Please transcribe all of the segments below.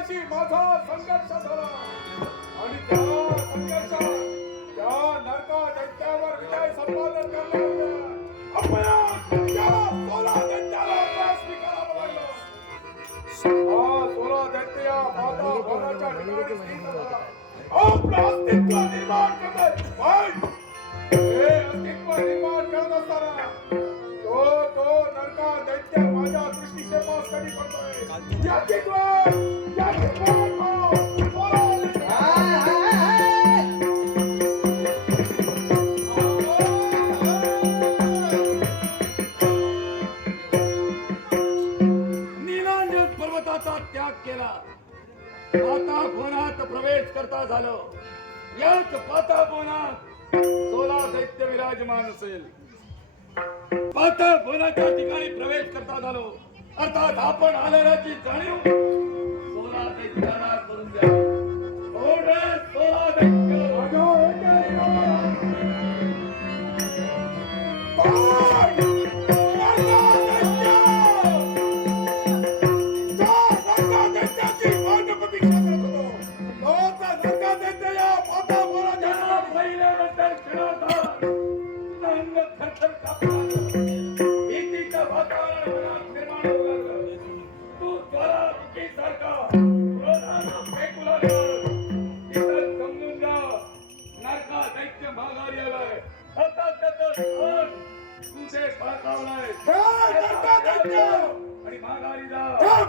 दैत्याशी माझा संघर्ष झाला. आणि त्या संघर्षात त्या नरका दैत्यावर विजय संपादन करण्याच्या अपयश त्याला सोळा दैत्य या माता ठिकाणी स्थित झाला. अस्तित्व निर्माण करत पण हे अस्तित्व निर्माण करत असताना तो तो नरका दैत्य माझ्या दृष्टिक्षेपास कधी पडतोय? या चितवर त्याग केला. पाता भवनात प्रवेश करता झालो. याच पाता भवनात सोला दैत्य विराजमान असेल. पाता भवनाच्या ठिकाणी प्रवेश करता झालो. अर्थात आपण आलेल्याची जाणीव तुझे! आणि माघारी जा.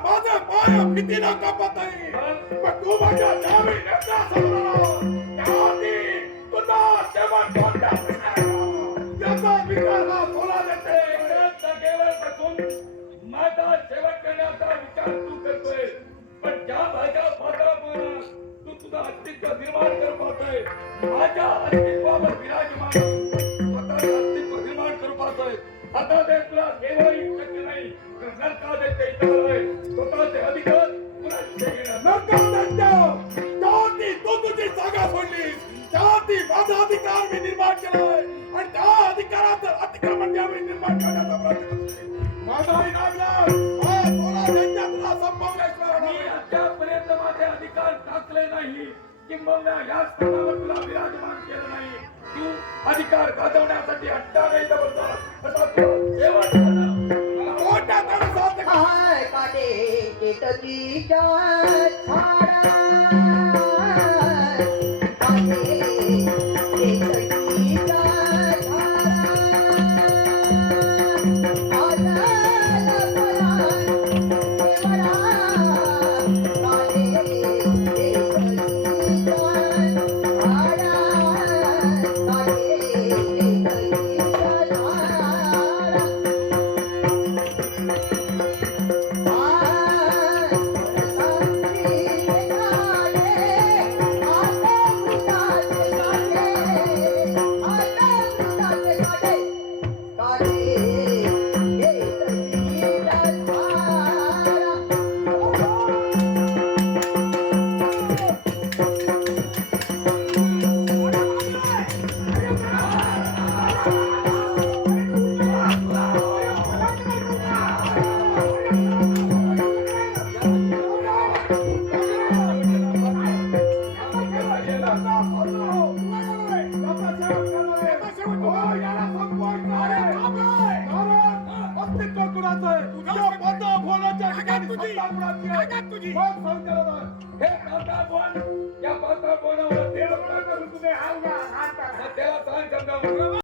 माझे पाय भीतीनं कापत नाही. पण तू माझ्या नावी समोर त्याआधी तुझा शेवट कोणत्या प्रकारे याचा विचार हा सोला देते एकाच जागेवर बसून माझा शेवट करण्याचा विचार तू करतोय पण ज्या माझ्या पात्रामुळे तू तुझं अस्तित्व निर्माण करू पाहतोय माझ्या अस्तित्वावर विराजमान आता ते तुला केव्हाही शक्य नाही देते इथं आहे. स्वतःचे अधिकार तू तुझी जागा सोडलीस त्याआधी माझा अधिकार मी निर्माण केलाय आणि त्या अधिकाराचं अतिक्रमण यावेळी निर्माण करण्याचा प्रयत्न करतोय. नाही. माझे अधिकार टाकले नाही किंबहुना या स्थानावर तुला विराजमान केलं नाही तू अधिकार गाजवण्यासाठी अट्टागाई दबवता Jagat Jagat Jagat Jagat तुझी हे पाता कोण या पाता कोणावर देव करून तुम्ही? हाव ना त्याला सांग समजावून